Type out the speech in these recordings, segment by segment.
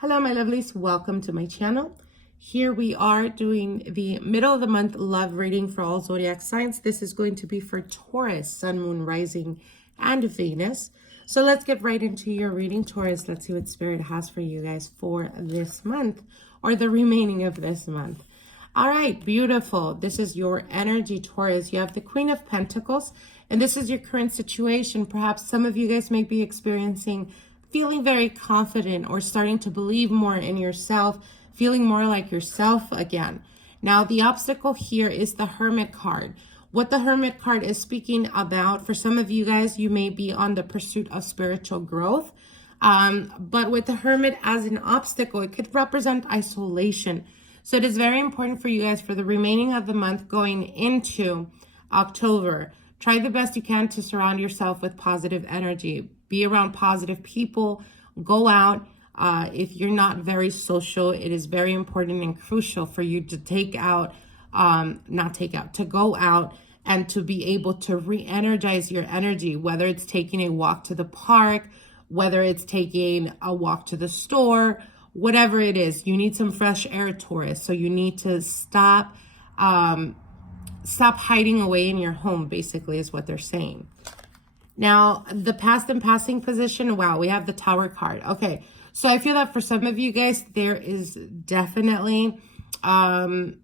Hello, my lovelies. Welcome to my channel. Here we are doing the middle of the month love reading for all zodiac signs. This is going to be for Taurus, Sun, Moon, Rising, and Venus. So let's get right into your reading, Taurus. Let's see what Spirit has for you guys for this month or the remaining of this month. All right, beautiful. This is your energy, Taurus. You have the Queen of Pentacles, and this is your current situation. Perhaps some of you guys may be experiencing feeling very confident or starting to believe more in yourself, feeling more like yourself again. Now, the obstacle here is the Hermit card. What the Hermit card is speaking about, for some of you guys, you may be on the pursuit of spiritual growth. But with the Hermit as an obstacle, it could represent isolation. So it is very important for you guys for the remaining of the month going into October. Try the best you can to surround yourself with positive energy. Be around positive people. Go out. If you're not very social, it is very important and crucial for you to to go out and to be able to re-energize your energy, whether it's taking a walk to the park, whether it's taking a walk to the store, whatever it is. You need some fresh air, Taurus. So you need to stop hiding away in your home, basically, is what they're saying. Now, the past and passing position, wow, we have the Tower card. Okay, so I feel that for some of you guys, there is definitely some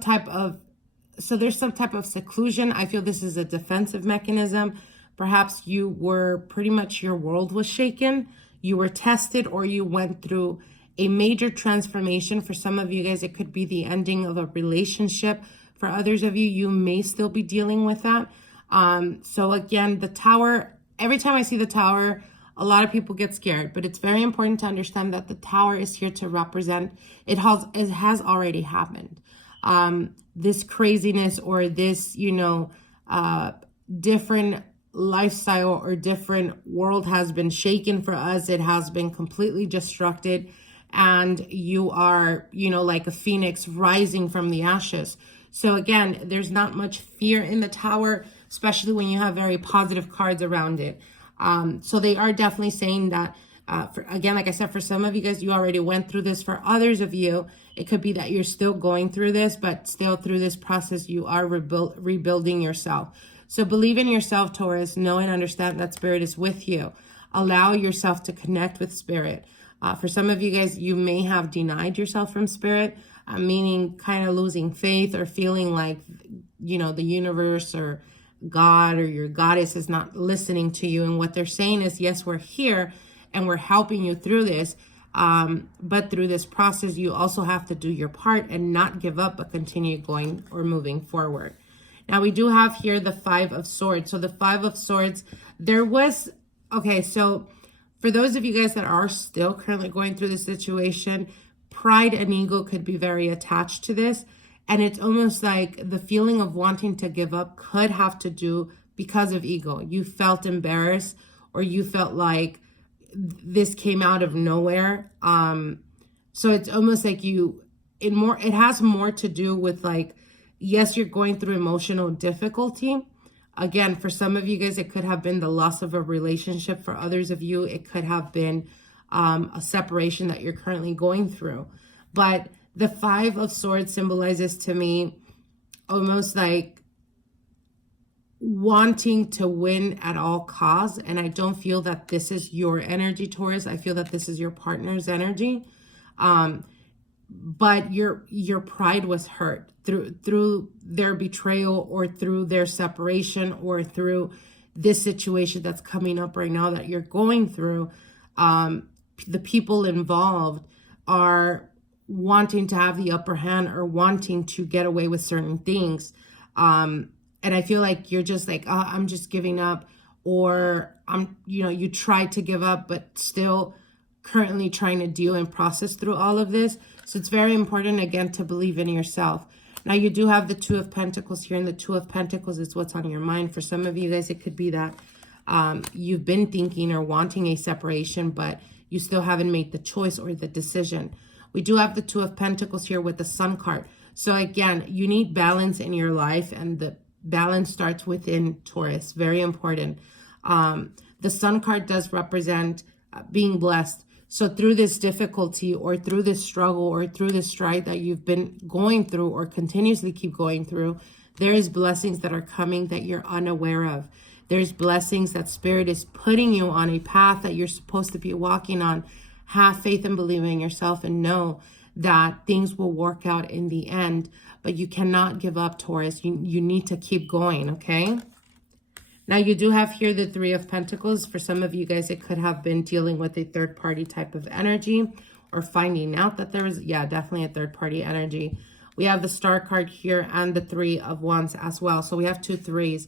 type of seclusion. I feel this is a defensive mechanism. Perhaps you were pretty much, your world was shaken. You were tested, or you went through a major transformation. For some of you guys, it could be the ending of a relationship. For others of you, you may still be dealing with that. So again, the Tower, every time I see the Tower, a lot of people get scared, but it's very important to understand that the Tower is here to represent, it has already happened. This craziness or this, different lifestyle or different world has been shaken for us. It has been completely destructed, and you are, like a phoenix rising from the ashes. So again, there's not much fear in the Tower, especially when you have very positive cards around it. So they are definitely saying that, again, like I said, for some of you guys, you already went through this. For others of you, it could be that you're still going through this, but still through this process, you are rebuilding yourself. So believe in yourself, Taurus. Know and understand that Spirit is with you. Allow yourself to connect with Spirit. For some of you guys, you may have denied yourself from Spirit, meaning kind of losing faith or feeling like, the universe or God or your goddess is not listening to you. And what they're saying is, yes, we're here and we're helping you through this. But through this process, you also have to do your part and not give up, but continue going or moving forward. Now, we do have here the Five of Swords. So the Five of Swords, so for those of you guys that are still currently going through this situation, pride and ego could be very attached to this. And it's almost like the feeling of wanting to give up could have to do because of ego. You felt embarrassed, or you felt like this came out of nowhere. So it's almost like it has more to do with like, yes, you're going through emotional difficulty. Again, for some of you guys, it could have been the loss of a relationship. For others of you, it could have been a separation that you're currently going through. But the Five of Swords symbolizes to me almost like wanting to win at all costs. And I don't feel that this is your energy, Taurus. I feel that this is your partner's energy. But your pride was hurt through their betrayal, or through their separation, or through this situation that's coming up right now that you're going through. The people involved are wanting to have the upper hand or wanting to get away with certain things. And I feel like you're just like, oh, I'm just giving up, or you tried to give up, but still currently trying to deal and process through all of this. So it's very important, again, to believe in yourself. Now, you do have the Two of Pentacles here, and the Two of Pentacles is what's on your mind. For some of you guys, it could be that you've been thinking or wanting a separation, but you still haven't made the choice or the decision. We do have the Two of Pentacles here with the Sun card. So again, you need balance in your life, and the balance starts within, Taurus. Very important. The Sun card does represent being blessed. So through this difficulty or through this struggle or through this strife that you've been going through or continuously keep going through, there is blessings that are coming that you're unaware of. There's blessings that Spirit is putting you on a path that you're supposed to be walking on. Have faith and believe in yourself and know that things will work out in the end. But you cannot give up, Taurus. You need to keep going, okay? Now, you do have here the Three of Pentacles. For some of you guys, it could have been dealing with a third-party type of energy or finding out that there is, yeah, definitely a third-party energy. We have the Star card here and the Three of Wands as well. So we have 2 threes.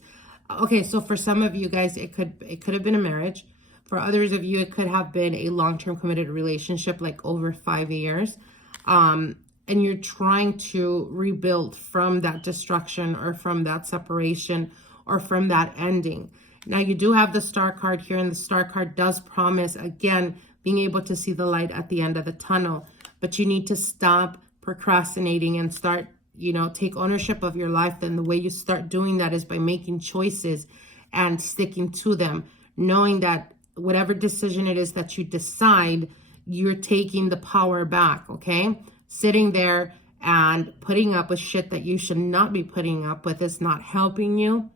Okay, so for some of you guys, it could have been a marriage. For others of you, it could have been a long-term committed relationship, like over 5 years. And you're trying to rebuild from that destruction or from that separation or from that ending. Now, you do have the Star card here, and the Star card does promise, again, being able to see the light at the end of the tunnel. But you need to stop procrastinating and start, take ownership of your life. Then the way you start doing that is by making choices and sticking to them, knowing that whatever decision it is that you decide, you're taking the power back, okay? Sitting there and putting up with shit that you should not be putting up with is not helping you.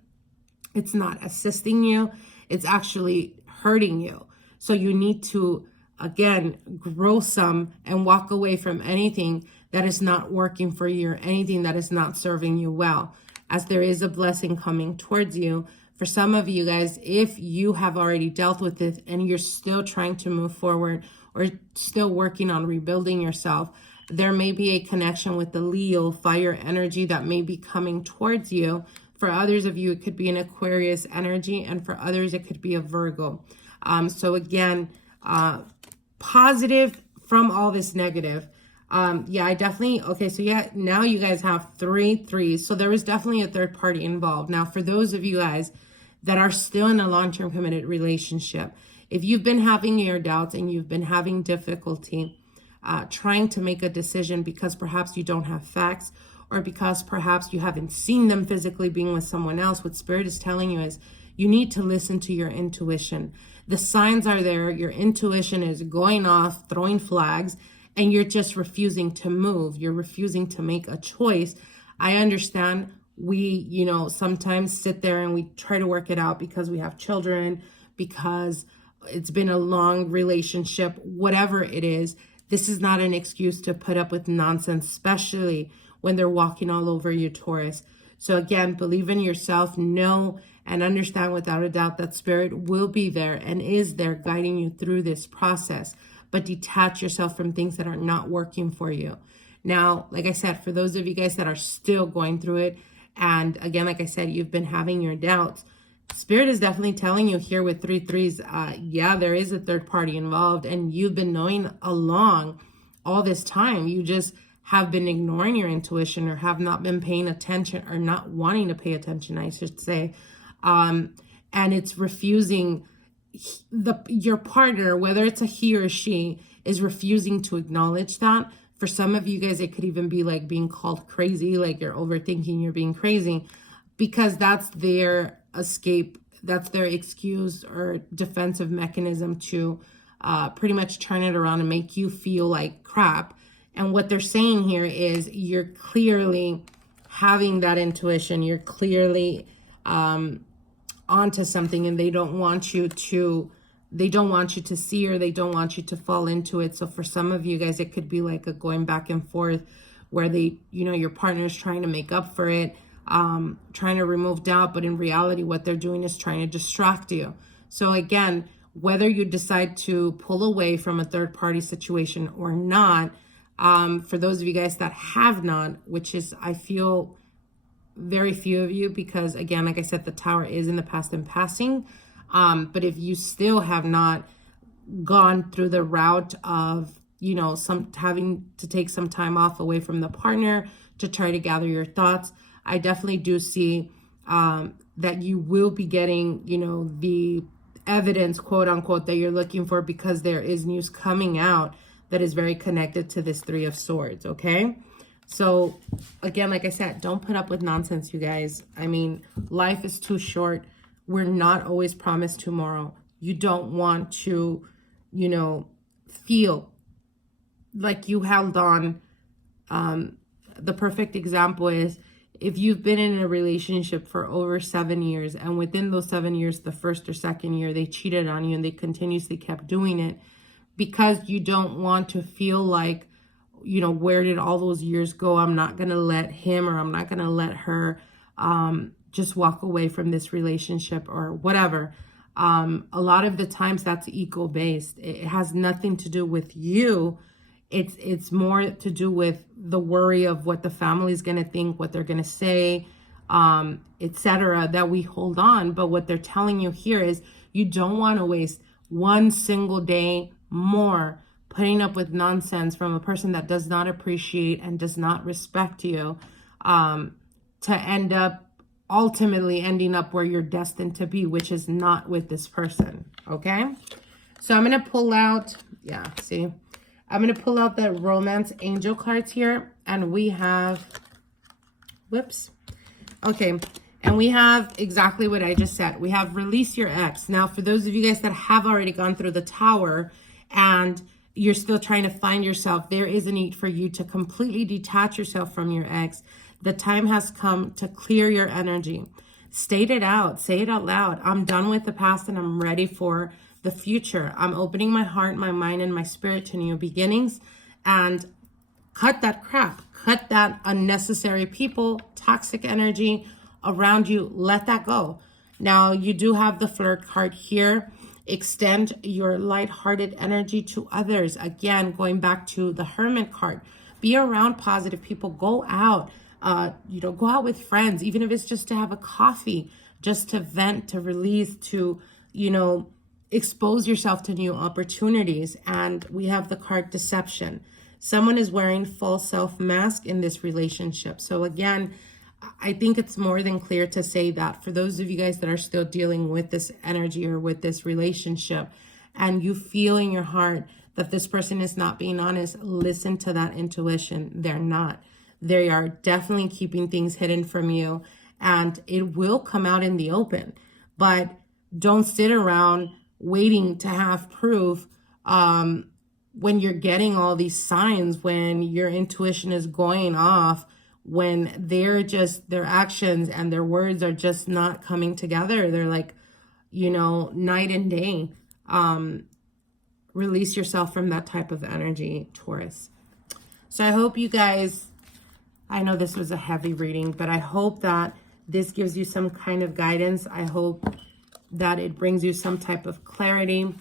It's not assisting you. It's actually hurting you. So you need to, again, grow some and walk away from anything that is not working for you or anything that is not serving you well, as there is a blessing coming towards you. For some of you guys, if you have already dealt with it and you're still trying to move forward or still working on rebuilding yourself, there may be a connection with the Leo fire energy that may be coming towards you. For others of you, it could be an Aquarius energy, and for others, it could be a Virgo. So again, positive from all this negative. Yeah, I definitely, okay, so yeah, now you guys have 3 threes. So there is definitely a third party involved. Now, for those of you guys that are still in a long-term committed relationship, if you've been having your doubts and you've been having difficulty trying to make a decision because perhaps you don't have facts, or because perhaps you haven't seen them physically being with someone else, what Spirit is telling you is you need to listen to your intuition. The signs are there. Your intuition is going off, throwing flags, and you're just refusing to move. You're refusing to make a choice. I understand we, sometimes sit there and we try to work it out because we have children, because it's been a long relationship, whatever it is. This is not an excuse to put up with nonsense, especially when they're walking all over you, Taurus. So again, believe in yourself, know and understand without a doubt that Spirit will be there and is there guiding you through this process. But detach yourself from things that are not working for you. Now, like I said, for those of you guys that are still going through it, and again, like I said, you've been having your doubts, Spirit is definitely telling you here with 3 threes, yeah, there is a third party involved, and you've been knowing along all this time. You just have been ignoring your intuition or have not been paying attention or not wanting to pay attention, I should say. And it's refusing, your partner, whether it's a he or she, is refusing to acknowledge that. For some of you guys, it could even be like being called crazy, like you're overthinking, you're being crazy, because that's their escape, that's their excuse or defensive mechanism to pretty much turn it around and make you feel like crap. And what they're saying here is you're clearly having that intuition. You're clearly onto something, and they don't want you to see, or they don't want you to fall into it. So for some of you guys, it could be like a going back and forth where they, your partner's trying to make up for it, trying to remove doubt. But in reality, what they're doing is trying to distract you. So again, whether you decide to pull away from a third party situation or not, for those of you guys that have not, which is, I feel, very few of you, because again, like I said, the Tower is in the past and passing. But if you still have not gone through the route of, having to take some time off away from the partner to try to gather your thoughts, I definitely do see that you will be getting, the evidence, quote unquote, that you're looking for, because there is news coming out that is very connected to this 3 of Swords, okay? So again, like I said, don't put up with nonsense, you guys. I mean, life is too short. We're not always promised tomorrow. You don't want to, feel like you held on. The perfect example is if you've been in a relationship for over 7 years, and within those 7 years, the first or second year, they cheated on you and they continuously kept doing it because you don't want to feel like, you know, where did all those years go? I'm not going to let him or I'm not going to let her just walk away from this relationship or whatever. A lot of the times that's ego-based. It has nothing to do with you. It's more to do with the worry of what the family's going to think, what they're going to say, etc., that we hold on. But what they're telling you here is you don't want to waste one single day more putting up with nonsense from a person that does not appreciate and does not respect you, to end up ultimately ending up where you're destined to be, which is not with this person. Okay, so I'm going to pull out, I'm going to pull out the romance angel cards here, and we have, and we have exactly what I just said. We have release your ex. Now, for those of you guys that have already gone through the tower and you're still trying to find yourself, there is a need for you to completely detach yourself from your ex. The time has come to clear your energy. State it out. Say it out loud. I'm done with the past and I'm ready for the future. I'm opening my heart, my mind, and my spirit to new beginnings. And cut that crap. Cut that unnecessary people, toxic energy around you. Let that go. Now, you do have the flirt card here. Extend your lighthearted energy to others. Again, going back to the Hermit card. Be around positive people. Go out. Go out with friends, even if it's just to have a coffee, just to vent, to release, to, expose yourself to new opportunities. And we have the card deception. Someone is wearing false self mask in this relationship. So again, I think it's more than clear to say that for those of you guys that are still dealing with this energy or with this relationship, and you feel in your heart that this person is not being honest, listen to that intuition. They're not. They are definitely keeping things hidden from you, and it will come out in the open. But don't sit around waiting to have proof when you're getting all these signs, when your intuition is going off, when their actions and their words are just not coming together. They're like, night and day. Release yourself from that type of energy, Taurus. So I hope you guys, I know this was a heavy reading, but I hope that this gives you some kind of guidance. I hope that it brings you some type of clarity.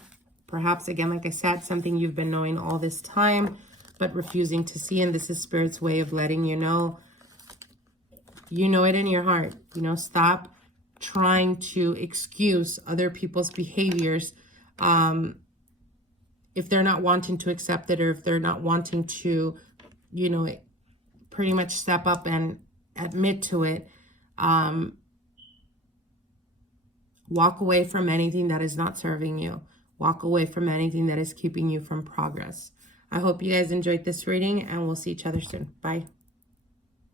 Perhaps, again, like I said, something you've been knowing all this time, but refusing to see. And this is Spirit's way of letting you know. You know it in your heart. Stop trying to excuse other people's behaviors if they're not wanting to accept it, or if they're not wanting to, pretty much step up and admit to it. Walk away from anything that is not serving you. Walk away from anything that is keeping you from progress. I hope you guys enjoyed this reading, and we'll see each other soon. Bye.